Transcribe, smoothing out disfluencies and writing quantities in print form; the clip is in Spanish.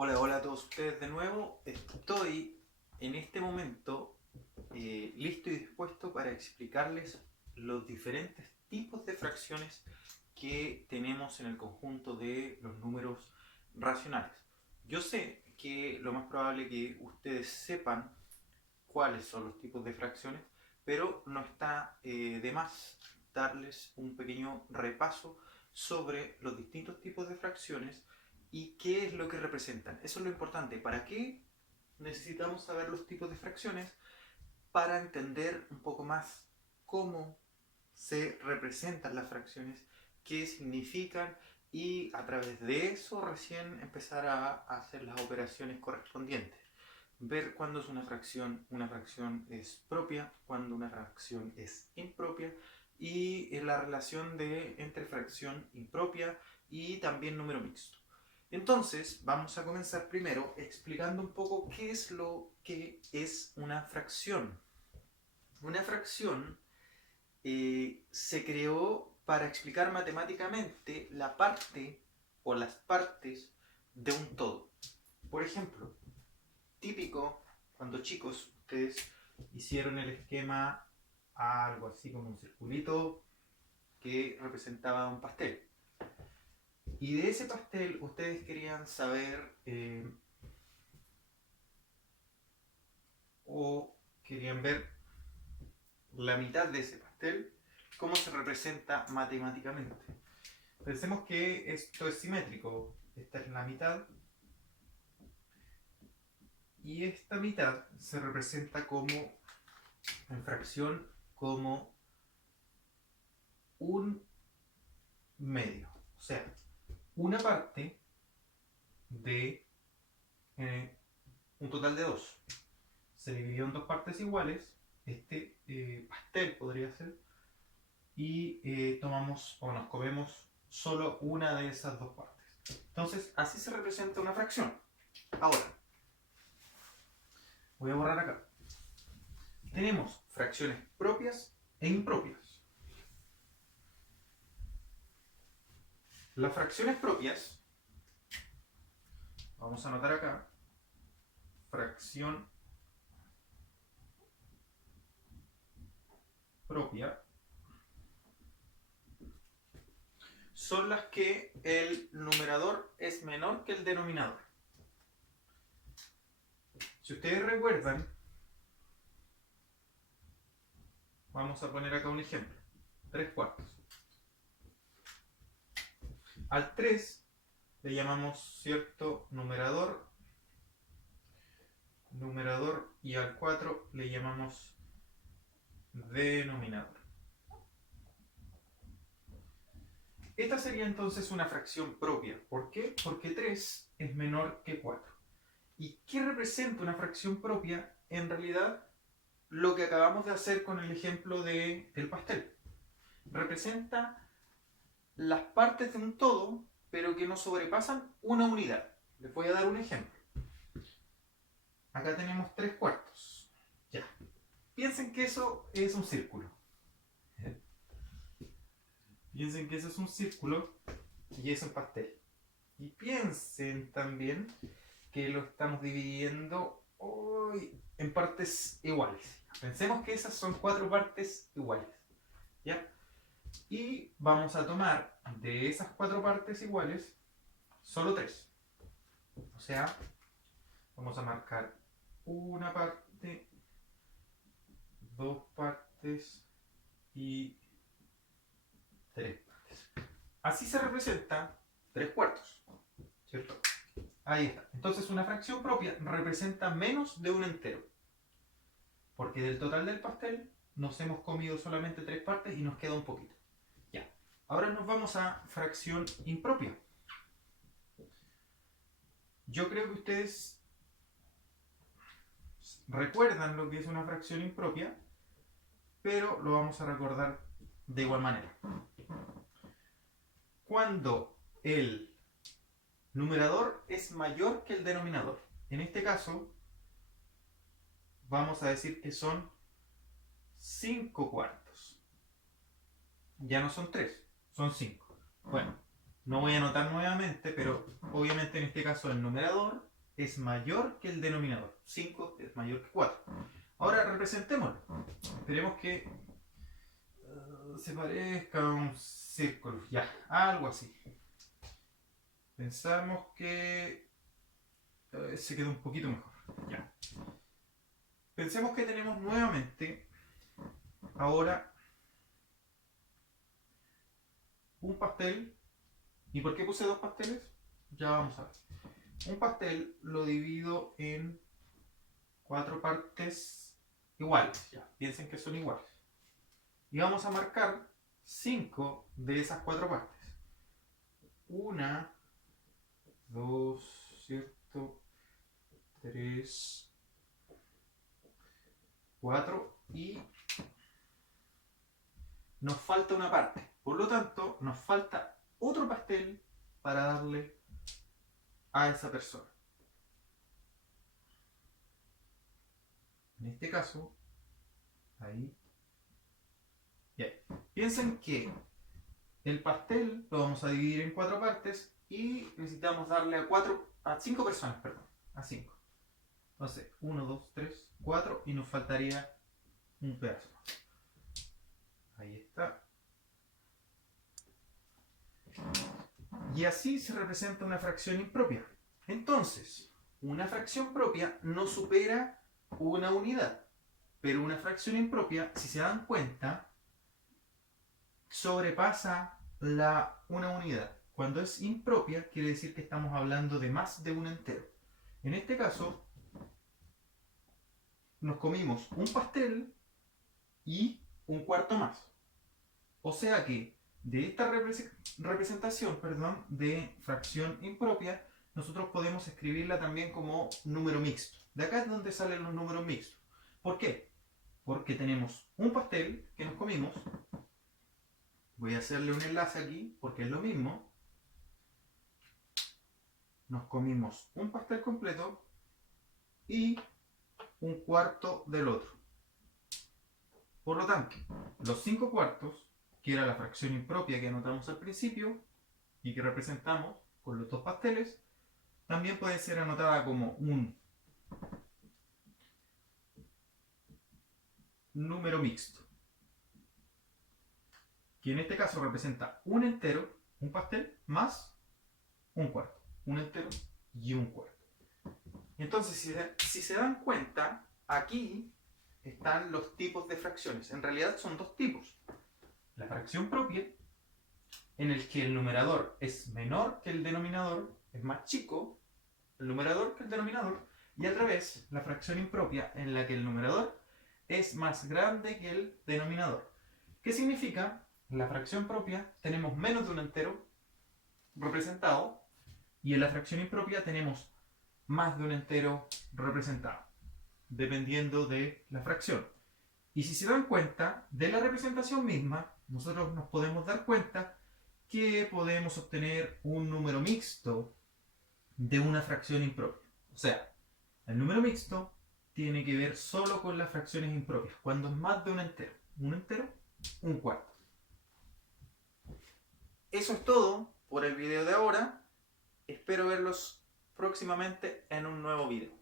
Hola, hola a todos ustedes de nuevo. Estoy en este momento listo y dispuesto para explicarles los diferentes tipos de fracciones que tenemos en el conjunto de los números racionales. Yo sé que lo más probable es que ustedes sepan cuáles son los tipos de fracciones, pero no está de más darles un pequeño repaso sobre los distintos tipos de fracciones y qué es lo que representan. Eso es lo importante. ¿Para qué necesitamos saber los tipos de fracciones? Para entender un poco más cómo se representan las fracciones, qué significan y a través de eso recién empezar a hacer las operaciones correspondientes. Ver cuándo es una fracción es propia, cuándo una fracción es impropia y la relación entre fracción impropia y también número mixto. Entonces, vamos a comenzar primero explicando un poco qué es lo que es una fracción. Una fracción se creó para explicar matemáticamente la parte o las partes de un todo. Por ejemplo, típico cuando chicos ustedes hicieron el esquema a algo así como un circulito que representaba un pastel. Y de ese pastel ustedes querían saber o querían ver la mitad de ese pastel, cómo se representa matemáticamente. Pensemos que esto es simétrico. Esta es la mitad y esta mitad se representa como en fracción como un medio. O sea, una parte de un total de dos. Se dividió en dos partes iguales. Este pastel podría ser. Y tomamos o nos comemos solo una de esas dos partes. Entonces, así se representa una fracción. Ahora, voy a borrar acá. Tenemos fracciones propias e impropias. Las fracciones propias, vamos a anotar acá, fracción propia, son las que el numerador es menor que el denominador. Si ustedes recuerdan, vamos a poner acá un ejemplo. 3/4. Al 3 le llamamos cierto numerador, y al 4 le llamamos denominador. Esta sería entonces una fracción propia. ¿Por qué? Porque 3 es menor que 4. ¿Y qué representa una fracción propia? En realidad, lo que acabamos de hacer con el ejemplo del pastel. Representa las partes de un todo, pero que no sobrepasan una unidad. Les voy a dar un ejemplo. Acá tenemos 3/4. Ya. Piensen que eso es un círculo. Piensen que eso es un círculo y es un pastel. Y piensen también que lo estamos dividiendo hoy en partes iguales. Pensemos que esas son 4 partes iguales. ¿Ya? Y vamos a tomar de esas 4 partes iguales solo 3. O sea, vamos a marcar una parte, 2 partes y 3 partes. Así se representa 3/4. ¿Cierto? Ahí está. Entonces una fracción propia representa menos de un entero. Porque del total del pastel nos hemos comido solamente 3 partes y nos queda un poquito. Ya. Ahora nos vamos a fracción impropia. Yo creo que ustedes recuerdan lo que es una fracción impropia, pero lo vamos a recordar de igual manera. Cuando el numerador es mayor que el denominador. En este caso, vamos a decir que son 5/4. Ya no son 3, son 5. Bueno, no voy a anotar nuevamente, pero obviamente en este caso el numerador es mayor que el denominador. 5 es mayor que 4. Ahora representémoslo. Esperemos que se parezca a un círculo. Ya, algo así. Pensamos que se quedó un poquito mejor. Ya. Pensemos que tenemos nuevamente ahora un pastel. ¿Y por qué puse dos pasteles? Ya vamos a ver. Un pastel lo divido en 4 partes iguales. Ya, piensen que son iguales. Y vamos a marcar 5 de esas 4 partes. 1, 2, ¿cierto? 3, 4 y nos falta una parte. Por lo tanto, nos falta otro pastel para darle a esa persona. En este caso, ahí. Y ahí. Piensen que el pastel lo vamos a dividir en 4 partes y necesitamos darle a 5 personas, perdón, a 5. Entonces, 1, 2, 3, 4 y nos faltaría un pedazo. Ahí está. Y así se representa una fracción impropia. Entonces, una fracción propia no supera una unidad, pero una fracción impropia, si se dan cuenta, sobrepasa una unidad. Cuando es impropia, quiere decir que estamos hablando de más de un entero. En este caso, nos comimos un pastel y un cuarto más. O sea que de esta representación de fracción impropia, nosotros podemos escribirla también como número mixto. De acá es donde salen los números mixtos. ¿Por qué? Porque tenemos un pastel que nos comimos. Voy a hacerle un enlace aquí porque es lo mismo. Nos comimos un pastel completo y un cuarto del otro. Por lo tanto, los 5 cuartos, que era la fracción impropia que anotamos al principio y que representamos con los 2 pasteles, también puede ser anotada como un número mixto, que en este caso representa un entero, un pastel, más un cuarto. Un entero y un cuarto. Entonces, si se dan cuenta, aquí están los tipos de fracciones. En realidad son 2 tipos. La fracción propia, en el que el numerador es menor que el denominador, es más chico el numerador que el denominador, y al revés, la fracción impropia, en la que el numerador es más grande que el denominador. ¿Qué significa? En la fracción propia tenemos menos de un entero representado, y en la fracción impropia tenemos más de un entero representado, dependiendo de la fracción. Y si se dan cuenta, de la representación misma, nosotros nos podemos dar cuenta que podemos obtener un número mixto de una fracción impropia. O sea, el número mixto tiene que ver solo con las fracciones impropias, cuando es más de un entero. Un entero, un cuarto. Eso es todo por el video de ahora. Espero verlos próximamente en un nuevo video.